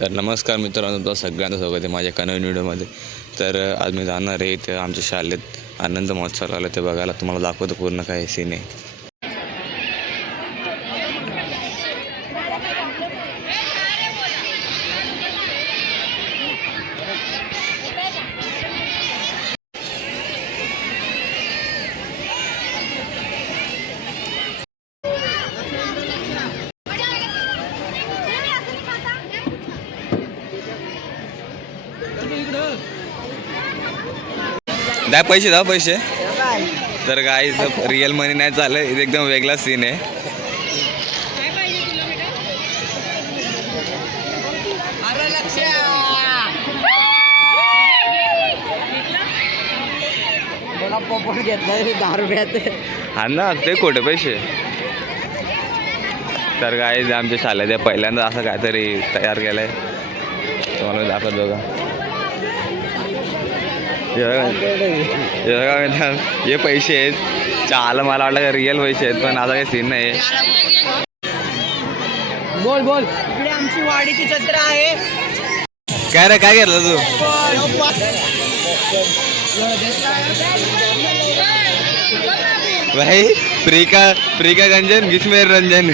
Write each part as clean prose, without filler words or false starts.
तर नमस्कार मित्रांनो, तुमचं सगळ्यांचं स्वागत आहे माझ्या नवीन व्हिडिओमध्ये. तर आज मी जाणार आहे इथे आमच्या शाळेत आनंद महोत्सव लागला ते बघायला. तुम्हाला दाखवतो पूर्ण काय सीन आहे. द्या पैसे, द्या पैसे. तर काय रिअल मनी नाही चाललं, इथे एकदम वेगळा सीन आहे. हा ना, ते खोटे पैसे. तर काय आमच्या शाळेत पहिल्यांदा असं काहीतरी तयार केलंय, तुम्हाला दाखवत बघा. हे पैसे आहेत चाल, मला वाटलं का रिअल पैसे आहेत, पण आता काही सीन नाही. बोल बोल. इकडे आमची वाडीची जत्रा आहे. काय रे, काय घेतलं तू? भाई फ्री का गंजन गिसमेर रंजन.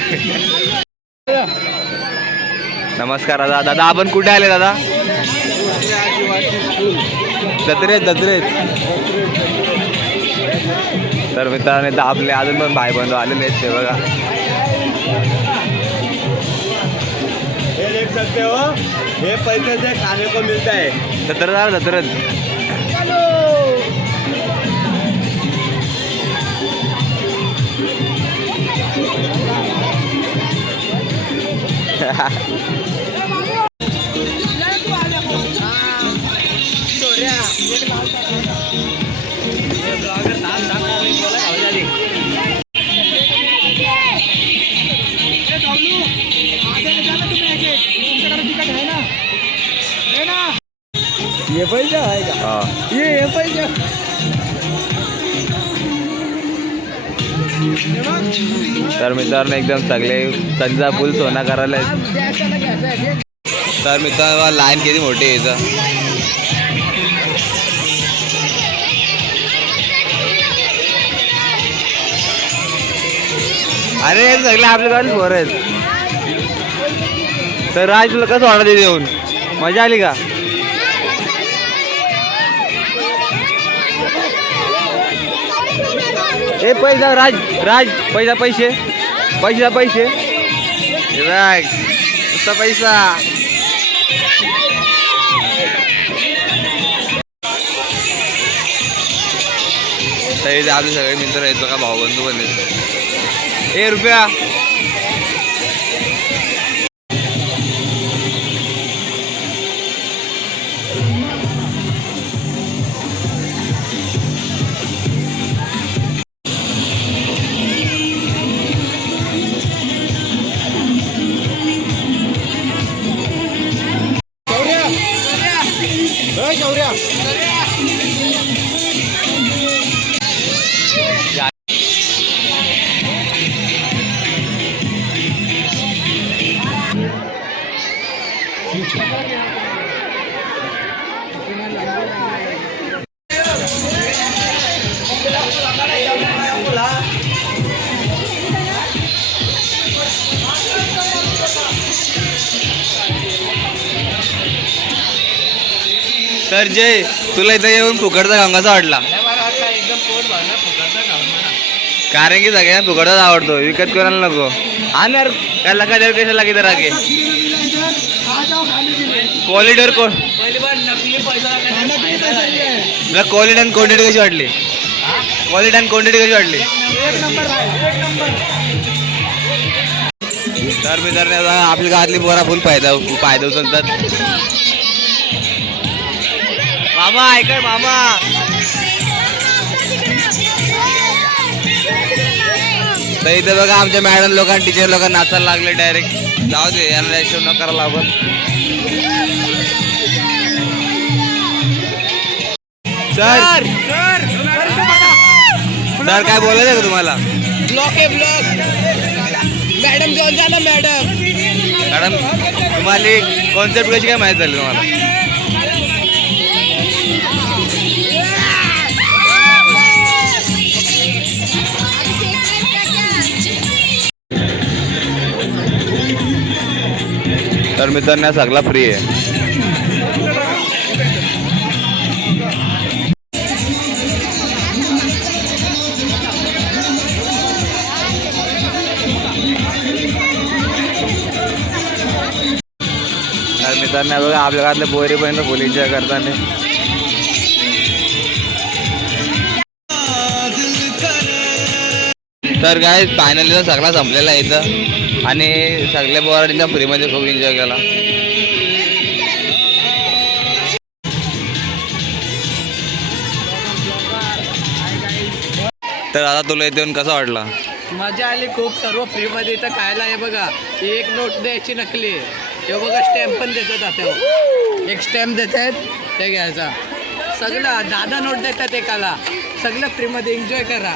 नमस्कार दादा. दादा आपण कुठे आले दादा? जत्रेत. तर मित्रांनो आपले अजून पण भाईबंधू आलेले आहेत ते बघा. ये देख सकते हो, ये पैसे से खाने को मिलता है. जत्रेत ये पैसा आहे का? ये पैसा. तर मित्रांनो एकदम सगळे संजा फुल सोना करायला. तर मित्रांनो लाईन किती मोठी आहे इथं. अरे सगळे आपल्या गावात पोरं आहेत. तर राज तुला कसं वाटत येऊन, मजा आली का? ए पैसा राज पैसे नुसता पैसा. तरी आपले सगळे मित्र आहेत बघा, भाऊबंधू पण आहेत. ए रुपया तर जय, तुला इथं येऊन फुकटचा खाऊन कसा वाटला? कारण की सगळ्यांना फुकटच आवडतो, विकत कोणाला नको. आणि यार काय लगा देव कशाला की जरा के क्वालिटीवर क्वालिटी आणि क्वांटिटी कशी वाटली? क्वालिटी आणि क्वांटिटी कशी वाटली? तर मित्रांनो आपल्या गावातली पोरा फुल फायदा उचलतात. मामा ऐका मामा. तर इथं बघा आमच्या मॅडम लोकांना टीचर लोकांना नाचायला लागले डायरेक्ट. जाऊ दे, यांना हिशोब न करायला आपण. सर सर काय बोलायचं का तुम्हाला? ब्लॉक आहे ब्लॉक. मॅडम घेऊन जा ना मॅडम. मॅडम तुम्हाला कॉन्सेप्ट कशी काय माहीत झाली तुम्हाला? तर मित्रांनो सगळा फ्री आहे. तर मित्रांनो बघा आपल्या घरातले पोरीपर्यंत फुल एन्जॉय करताना. तर काय फायनली तर सगळा संपलेला आहे इथं आणि सगळ्या पोरांनी फ्रीमध्ये खूप एन्जॉय केला. तर आता तुला इथे येऊन कसा वाटला? मजा आली खूप. सर्व फ्रीमध्ये इथं खायला आहे बघा. एक नोट द्यायची नकली. हे बघा स्टॅम्प पण देतात आता. एक स्टॅम्प देतात ते घ्यायचा. सगळं 10 नोट देतात एकाला. सगळं फ्रीमध्ये एन्जॉय करा.